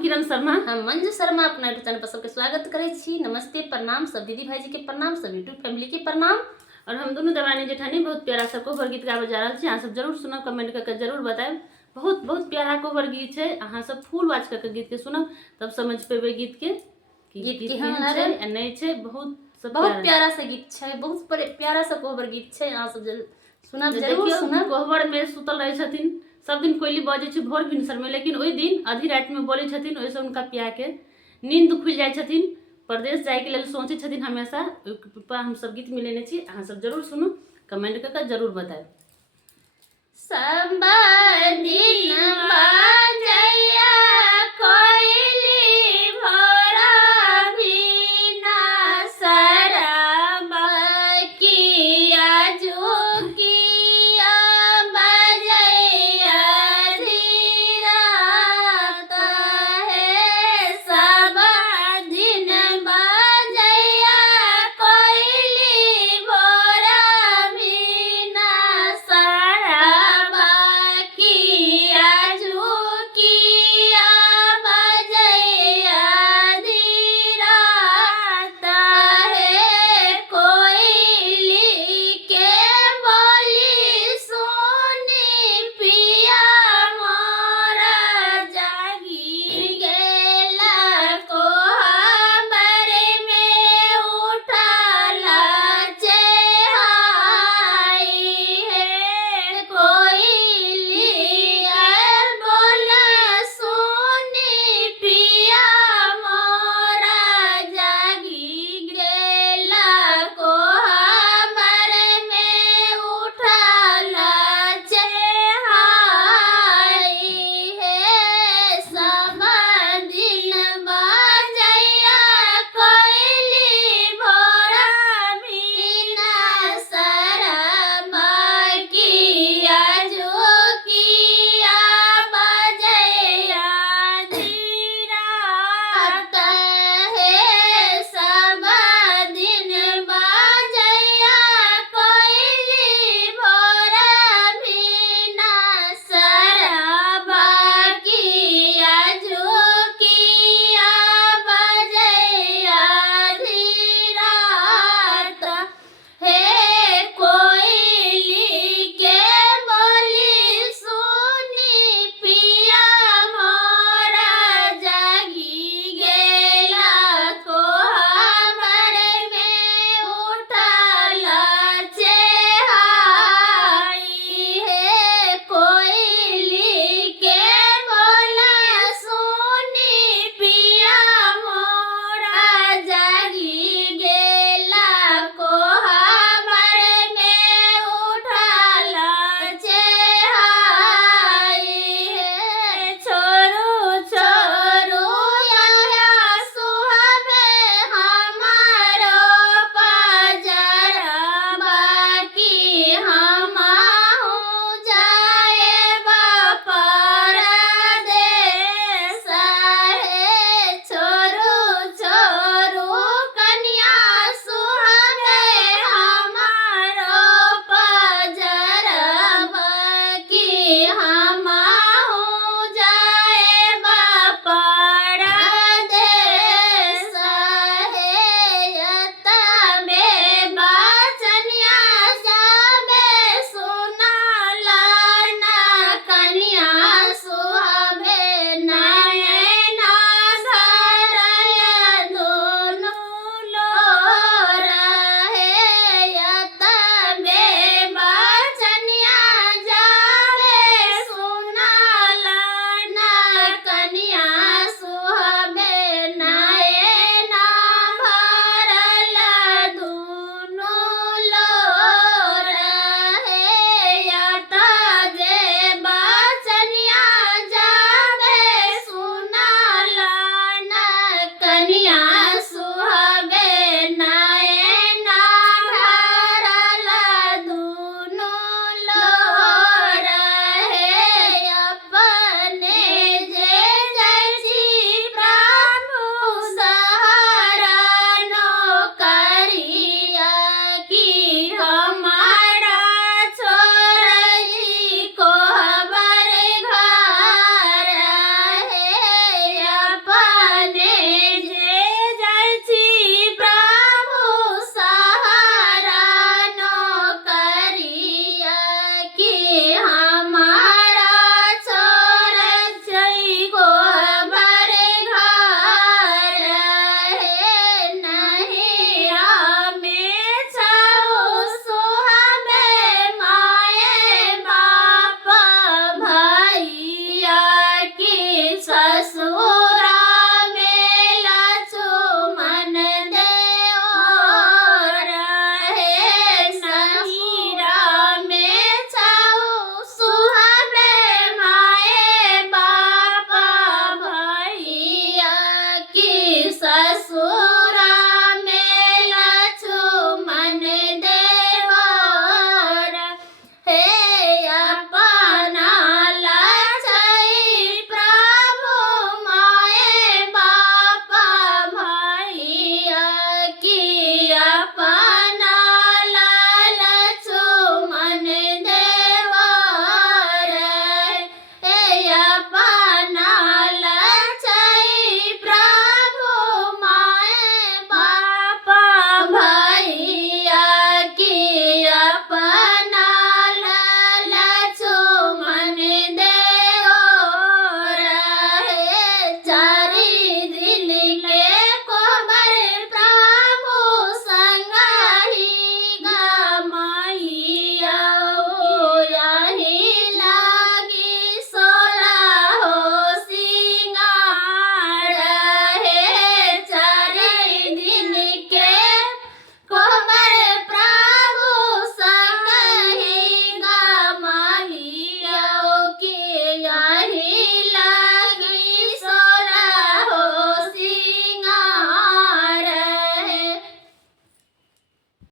हम किरण शर्मा, हम मंजू शर्मा अपना यूट्यूब चैनल पर सबके स्वागत करे छी। नमस्ते, प्रणाम सब दीदी भाई जी के प्रणाम, सब यूट्यूब फैमिली के प्रणाम। और हम दोनों देवरानी जेठानी बहुत प्यारा सा कोहबर गीत गावे जा रहल छी। अहाँ सब जरूर सुनब, कमेंट करके जरूर बताएब। बहुत बहुत प्यारा कोहबर गीत है। अहाँ सब फुल वॉच करके गीत के सुनब, तब समझ पेबे गीत के गीत केहन छै आ नहीं छै। बहुत प्यारा सा गीत है, बहुत प्यारा सा कोहबर गीत है। अहाँ सब सुनब जरूर देखियो, सुनब। कोहबर में सुतल रहे छथिन, सब दिन कोयली बजे छै भोर भिनसर में, लेकिन ओई दिन आधी रात में बोले छथिन, ओइसे उनका पिया के नींद खुल जाय छथिन। परदेश जाए के लिए सोचे छथिन हमेशा। पप्पा हम सब गीत मिलेने छी, अहाँ सब जरूर सुनू, कमेंट करके जरूर बताएब। सब दिन